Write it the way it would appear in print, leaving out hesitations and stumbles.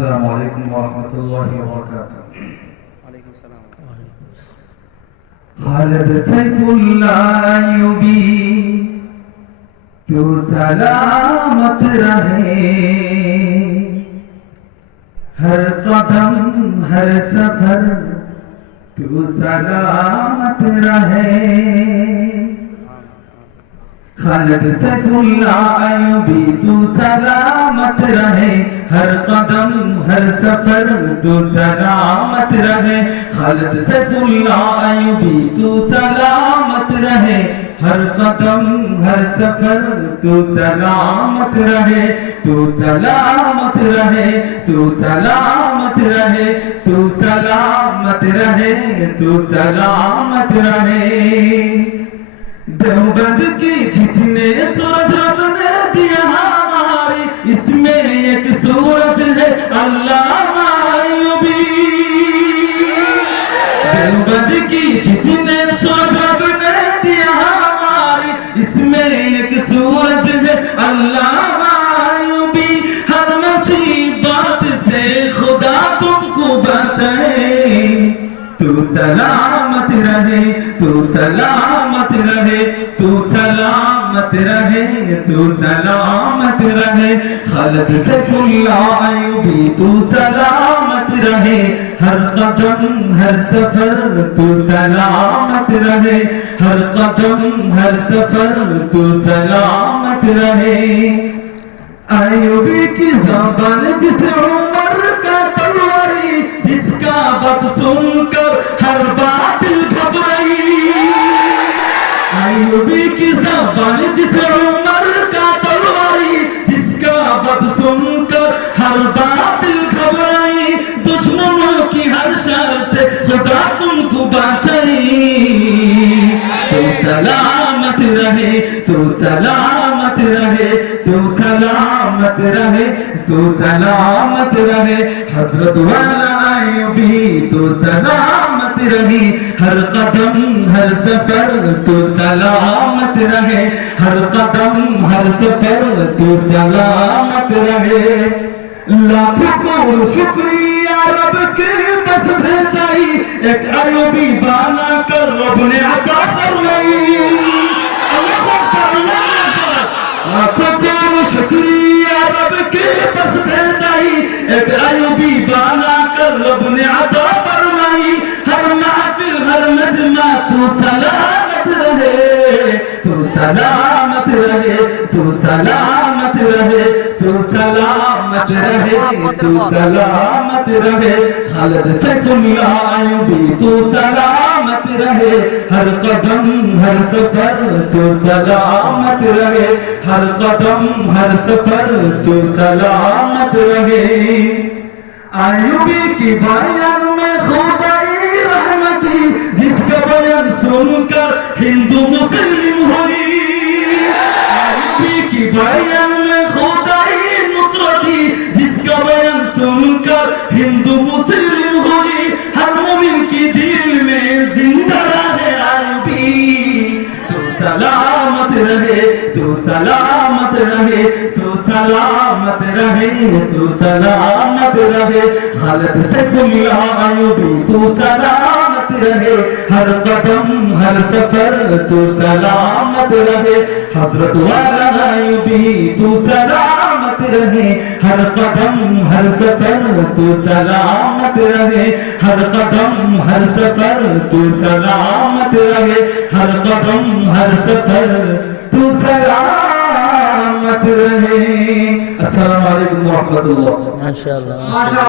السلام عليكم ورحمة الله وبركاته. وعليكم السلام. خالد سیف اللہ ایوبی تو سلامت رہے، ہر قدم ہر سفر تو سلامت رہے. خالد سیف اللہ ایوبی تو سلامت رہے، ہر قدم ہر سفر تو سلامت رہے. خالد سیف اللہ ایوبی تو سلامت رہے، ہر قدم ہر سفر تو سلامت رہے. تو سلامت رہے، تو سلامت رہے، تو سلامت رہے، تو سلامت رہے. دیوبند کی جتنے سورج رب نے دیا ہماری، اس میں ایک سورج ہے علامہ ایوبی. دیوبند کی جتنے سورج رب نے دیا ہماری، اس میں ایک سورج ہے علامہ ایوبی. ہر مصیبت سے خدا تم کو بچائے. تو سلامت رہے، تو سلامت رہے، تو سلامت رہے، تو سلامت رہے. خالد سیف اللہ ایوبی تو سلامت رہے، ہر قدم ہر سفر تو سلامت رہے، ہر قدم ہر سفر تو سلامت رہے. ایوبی کی زبان جس عمر کا تلواری، جس کا بات سن کر ہر باطل گھبرائی. ایوبی کی زبان جس عمر کا تلواری، جس کا بات سن کر ہر باطل گھبرائی. دشمنوں کی ہر شر سے خدا تم کو بچائی. تو سلامت رہے، تو سلامت رہے، تو سلامت رہے، تو سلامت رہے. حضرت والا ایوبی تو سلامت رہی، ہر قدم ہر سفر تو سلامت رہے، ہر قدم ہر سفر تو سلامت رہے. لاکھوں کو شکریہ رب کے بس بھیجائی، ایک ایوبی بنا کر رب نے عطا فرمائی. لاکھوں کو شکریہ رب کے بس بھیجائی، ایک ایوبی بنا کر رب نے عطا فرمائی. ہر محفل ہر مجمع تو سلامت رہے، تو سلامت رہے، تو سلامت رہے، تو سلامت رہے، تو سلامت رہے. خالد سیف اللہ ایوبی تو سلامت رہے، ہر قدم ہر سفر تو سلامت رہے، ہر قدم ہر سفر تو سلامت رہے. ایوبی کی بیان میں خدائی رحمتی، جس کا بیان سن کر ہندو مسلم ہوئی. ایوبی کی بیان میں خدائی نصرتی، جس کا بیان سن کر ہندو مسلم ہوئی. ہر مومن کی دل میں زندہ رہے ایوبی. تو سلامت رہے، تو سلامت رہے، تو سلامت رہے، تو سلامت رہے. خالد سیف اللہ ایوبی تو سلامت رہے، ہر قدم ہر سفر تو سلامت رہے. حضرت والا ایوبی تو سلامت رہے، ہر قدم ہر سفر تو سلامت رہے، ہر قدم ہر سفر تو سلامت رہے، ہر قدم ہر سفر تو سلامت رہے. السلام علیکم ورحمۃ اللہ. ماشاء اللہ.